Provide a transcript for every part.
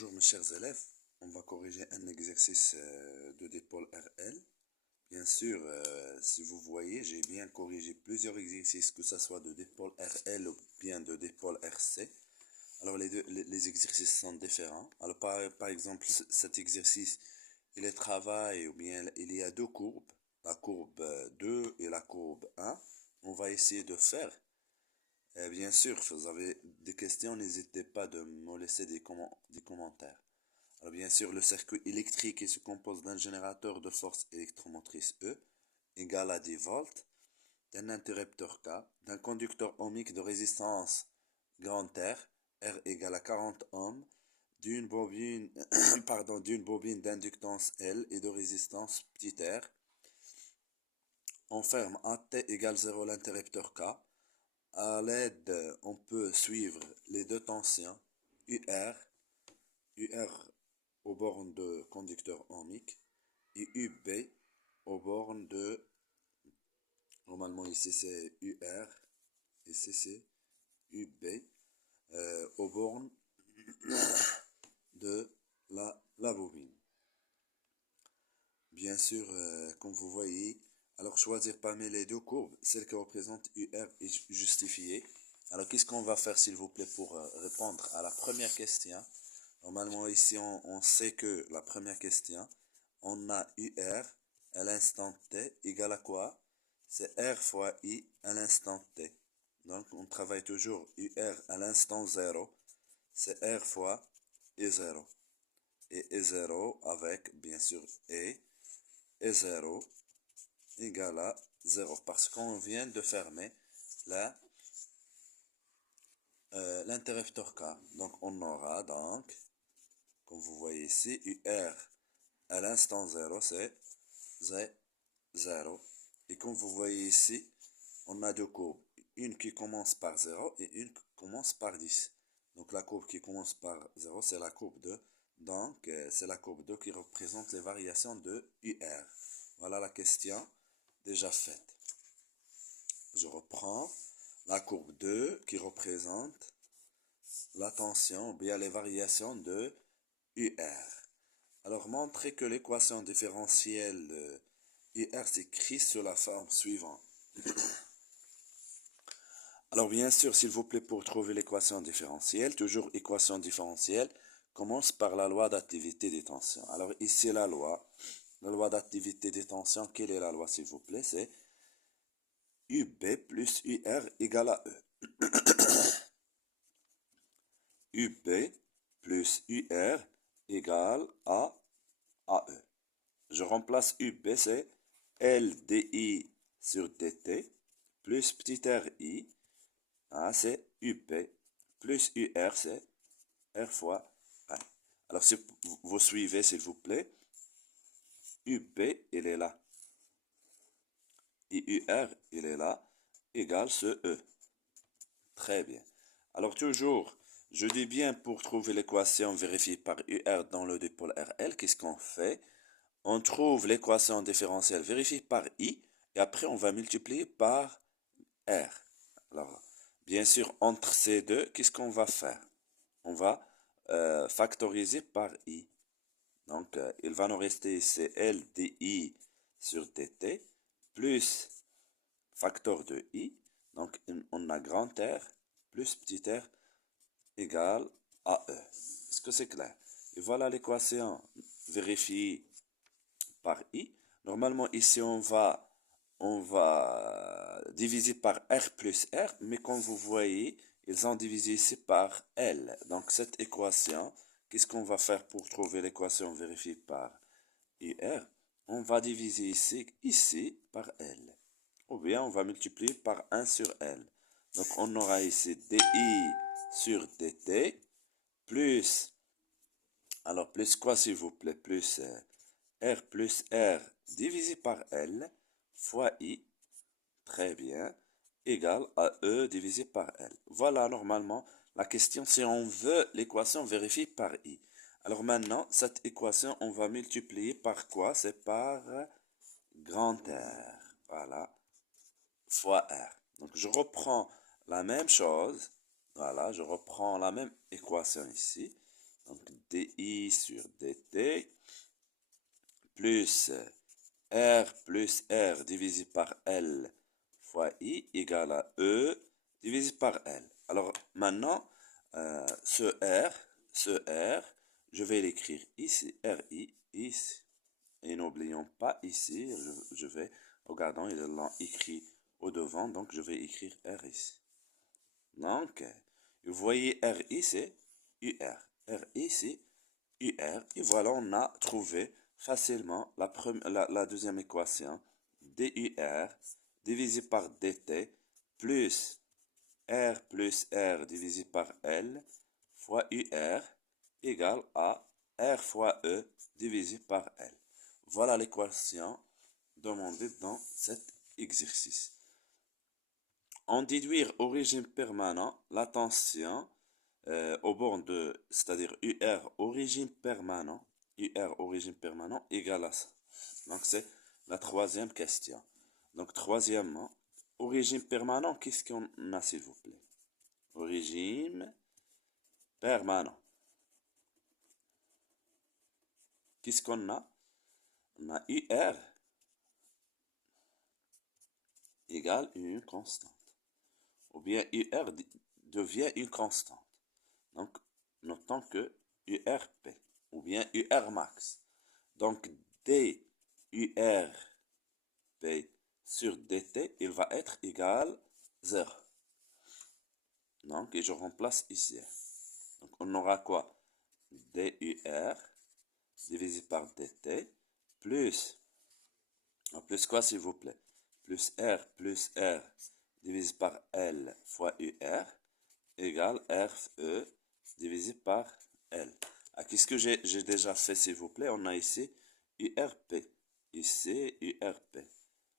Bonjour mes chers élèves, on va corriger un exercice de dipôle RL. Bien sûr, si vous voyez, j'ai bien corrigé plusieurs exercices, que ce soit de dipôle RL ou bien de dipôle RC. Alors les exercices sont différents. Alors par exemple, cet exercice, il est travail ou bien il y a deux courbes, la courbe 2 et la courbe 1. On va essayer de faire. Bien sûr, si vous avez des questions, n'hésitez pas de me laisser des commentaires. Alors bien sûr, le circuit électrique il se compose d'un générateur de force électromotrice E égal à 10 volts, d'un interrupteur K, d'un conducteur ohmique de résistance grand R égale à 40 ohms, d'une bobine, d'une bobine d'inductance L et de résistance petit r. On ferme à T égale 0 l'interrupteur K. À l'aide, on peut suivre les deux tensions UR aux bornes de conducteur ohmique et UB aux bornes de, normalement ici c'est UR, ici c'est UB, aux bornes de la bobine. Bien sûr, comme vous voyez, alors choisir parmi les deux courbes, celle qui représente UR est justifiée. Alors qu'est-ce qu'on va faire s'il vous plaît pour répondre à la première question? Normalement ici on sait que la première question, on a UR à l'instant T égale à quoi? C'est R fois I à l'instant T. Donc on travaille toujours UR à l'instant 0, c'est R fois I0. Et I0 avec bien sûr E0 égale à 0 parce qu'on vient de fermer l'interrupteur K. Donc on aura donc, comme vous voyez ici, UR à l'instant 0 c'est 0. Et comme vous voyez ici, on a deux courbes. Une qui commence par 0 et une qui commence par 10. Donc la courbe qui commence par 0 c'est la courbe 2. Donc c'est la courbe 2 qui représente les variations de UR. Voilà la question déjà faite. Je reprends la courbe 2 qui représente la tension ou bien les variations de UR. Alors montrer que l'équation différentielle de UR s'écrit sur la forme suivante. Alors bien sûr, s'il vous plaît, pour trouver l'équation différentielle, toujours équation différentielle, commence par la loi d'activité des tensions. Alors ici la loi d'activité des tensions, quelle est la loi s'il vous plaît? C'est UB plus UR égale à E. UB plus UR égale à E. Je remplace UB, c'est LDI sur DT plus petit RI. C'est UP plus UR, c'est R fois 1. Alors si vous suivez, s'il vous plaît, UB, il est là. Et UR, il est là, égale ce E. Très bien. Alors toujours, je dis bien pour trouver l'équation vérifiée par UR dans le dipôle RL, qu'est-ce qu'on fait? On trouve l'équation différentielle vérifiée par I, et après on va multiplier par R. Alors, bien sûr, entre ces deux, qu'est-ce qu'on va faire? On va factoriser par I. Donc, il va nous rester ici LDI sur DT plus facteur de I. Donc, on a grand R plus petit r égale à E. Est-ce que c'est clair? Et voilà l'équation vérifiée par I. Normalement, ici, on va diviser par R plus R, mais comme vous voyez, ils ont divisé ici par L. Donc, cette équation, qu'est-ce qu'on va faire pour trouver l'équation vérifiée par IR? On va diviser ici par L. Ou bien, on va multiplier par 1 sur L. Donc, on aura ici DI sur DT plus, alors plus quoi s'il vous plaît? Plus R plus R divisé par L fois I, très bien, égale à E divisé par L. Voilà normalement la question si on veut l'équation vérifiée par I. Alors maintenant, cette équation, on va multiplier par quoi? C'est par grand R. Voilà, fois R. Donc je reprends la même chose. Voilà, je reprends la même équation ici. Donc LDI sur DT plus R divisé par L fois I égale à E divisé par L. Alors maintenant, ce R, je vais l'écrire ici, RI, ici. Et n'oublions pas ici, je vais, regardons, il est écrit au devant, donc je vais écrire R ici. Donc, vous voyez RI, c'est UR. RI, c'est UR. Et voilà, on a trouvé facilement la deuxième équation. DUR divisé par DT plus R divisé par L fois UR égale à R fois E divisé par L. Voilà l'équation demandée dans cet exercice. En déduire au régime permanent, la tension au borne de, c'est-à-dire UR au régime permanent égale à ça. Donc c'est la troisième question. Donc troisièmement, au régime permanent, qu'est-ce qu'on a s'il vous plaît? Au régime permanent. Qu'est-ce qu'on a? On a UR égale une constante. Ou bien UR devient une constante. Donc, notons que URP, ou bien UR max. Donc, DURP sur DT, il va être égal 0. Donc, et je remplace ici. Donc, on aura quoi? DUR divisé par DT plus quoi s'il vous plaît? Plus R divisé par L fois UR égale RE divisé par L. Qu'est-ce que j'ai déjà fait s'il vous plaît? On a ici URP. Ici URP.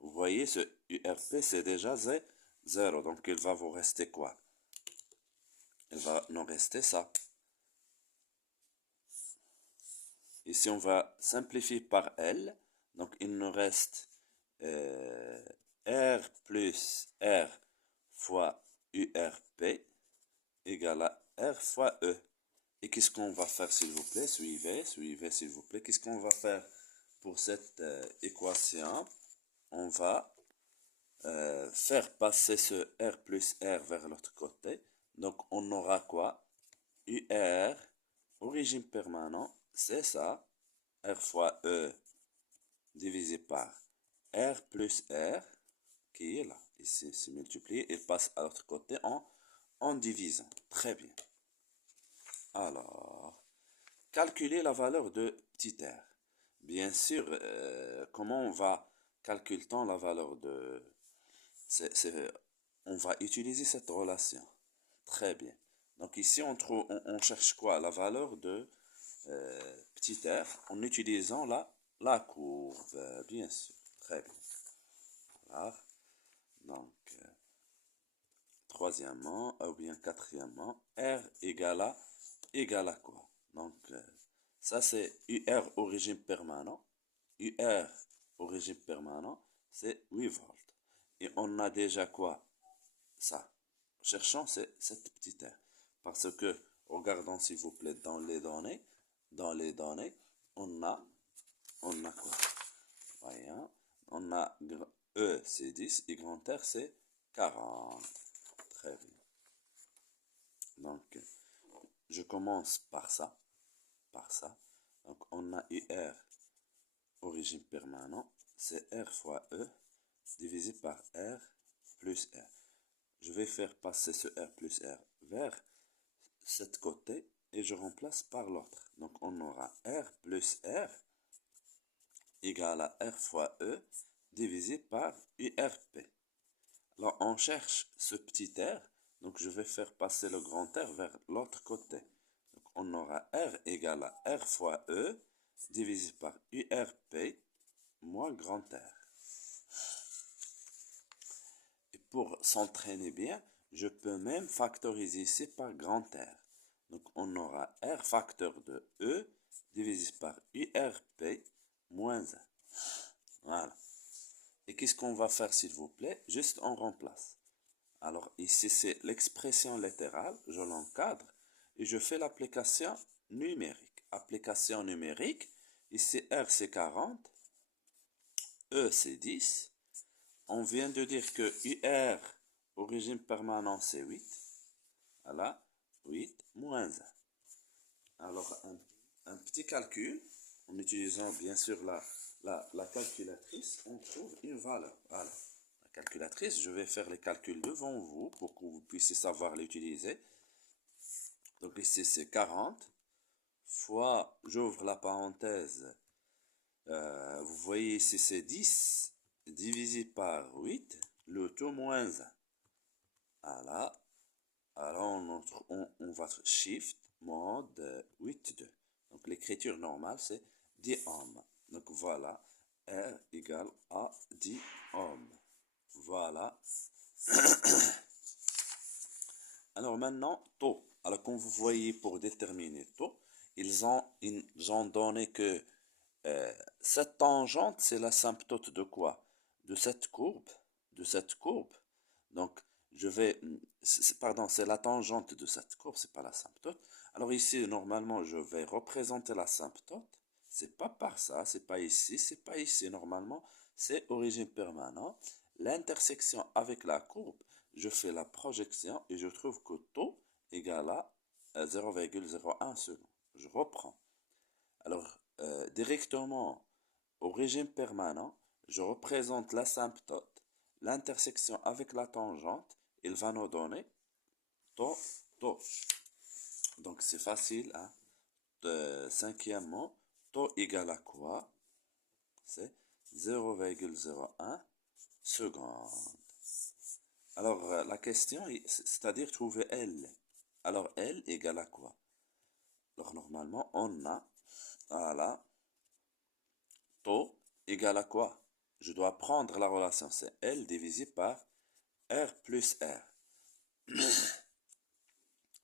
Vous voyez ce URP c'est déjà 0. Donc il va vous rester quoi? Il va nous rester ça. Ici on va simplifier par L. Donc il nous reste R plus R fois URP égale à R fois E. Et qu'est-ce qu'on va faire s'il vous plaît? Suivez s'il vous plaît. Qu'est-ce qu'on va faire pour cette équation? On va faire passer ce R plus R vers l'autre côté. Donc on aura quoi? UR au régime permanent, c'est ça. R fois E divisé par R plus R qui est là. Ici, c'est multiplié. Il passe à l'autre côté en divisant. Très bien. Alors, calculer la valeur de petit r. Bien sûr, comment on va calculer-t-on la valeur de... on va utiliser cette relation. Très bien. Donc ici, on cherche quoi? La valeur de petit r en utilisant la courbe, bien sûr. Très bien. Voilà. Donc, troisièmement, ou bien quatrièmement, R égale à quoi? Donc, ça c'est UR au régime permanent. UR au régime permanent, c'est 8 volts. Et on a déjà quoi? Ça. Cherchons cette petite R. Parce que, regardons s'il vous plaît dans les données, on a quoi? Voyons, on a E c'est 10 et grand R c'est 40. Très bien. Donc, je commence par ça. Donc, on a UR au régime permanent, c'est R fois E divisé par R plus R. Je vais faire passer ce R plus R vers cet côté et je remplace par l'autre. Donc, on aura R plus R égale à R fois E divisé par URP. Alors, on cherche ce petit R, donc je vais faire passer le grand R vers l'autre côté. Donc, on aura R égale à R fois E divisé par URP moins grand R. Et pour s'entraîner bien, je peux même factoriser ici par grand R. Donc, on aura R facteur de E divisé par URP moins 1. Voilà. Et qu'est-ce qu'on va faire s'il vous plaît? Juste on remplace. Alors ici c'est l'expression littérale, je l'encadre et je fais l'application numérique. application numérique. Ici, R c'est 40, E c'est 10. On vient de dire que UR au régime permanent c'est 8. Voilà, 8 moins 1. Alors, un petit calcul, en utilisant bien sûr la calculatrice, on trouve une valeur. Voilà, la calculatrice, je vais faire les calculs devant vous pour que vous puissiez savoir l'utiliser. Donc ici c'est 40 fois, j'ouvre la parenthèse, vous voyez ici c'est 10 divisé par 8, le tout moins 1. Voilà, alors on va shift mode 8 2. Donc l'écriture normale c'est 10 ohms. Donc voilà, R égale à 10 ohms. Voilà. Alors maintenant, taux. Alors comme vous voyez, pour déterminer taux, ils ont donné que cette tangente, c'est l'asymptote de quoi? De cette courbe. De cette courbe. Donc, pardon, c'est la tangente de cette courbe, c'est pas l'asymptote. Alors ici, normalement, je vais représenter l'asymptote. C'est pas par ça, c'est pas ici, c'est pas ici. Normalement, c'est origine permanente. L'intersection avec la courbe, je fais la projection et je trouve que taux égale à 0,01 secondes. Je reprends. Alors, directement au régime permanent, je représente l'asymptote, l'intersection avec la tangente, il va nous donner taux, taux. Donc c'est facile, hein? Cinquièmement, taux égale à quoi? C'est 0,01 secondes. Alors la question, c'est-à-dire trouver L. Alors L égale à quoi? Alors normalement, on a, voilà, taux égale à quoi? Je dois prendre la relation, c'est L divisé par R plus R.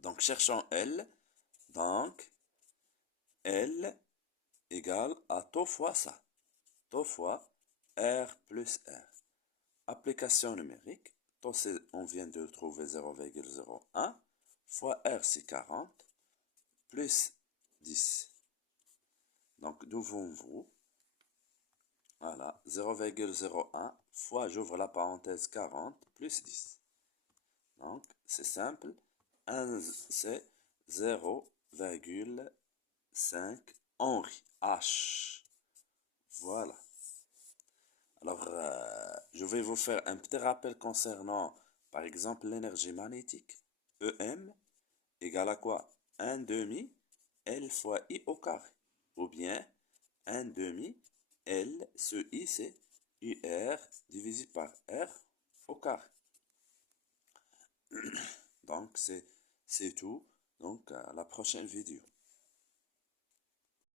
Donc cherchons L. Donc L égale à taux fois ça. Taux fois R plus R. Application numérique. Taux, on vient de trouver 0,01 fois R c'est 40 plus 10. Donc devant-vous, voilà, 0,01 fois, j'ouvre la parenthèse, 40 plus 10. Donc, c'est simple. 1, c'est 0,5 Henri. H. Voilà. Alors, je vais vous faire un petit rappel concernant, par exemple, l'énergie magnétique. EM égale à quoi? 1 demi L fois I au carré. Ou bien 1 demi L, ce I c'est UR divisé par R au carré. Donc c'est tout. Donc à la prochaine vidéo.